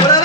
করে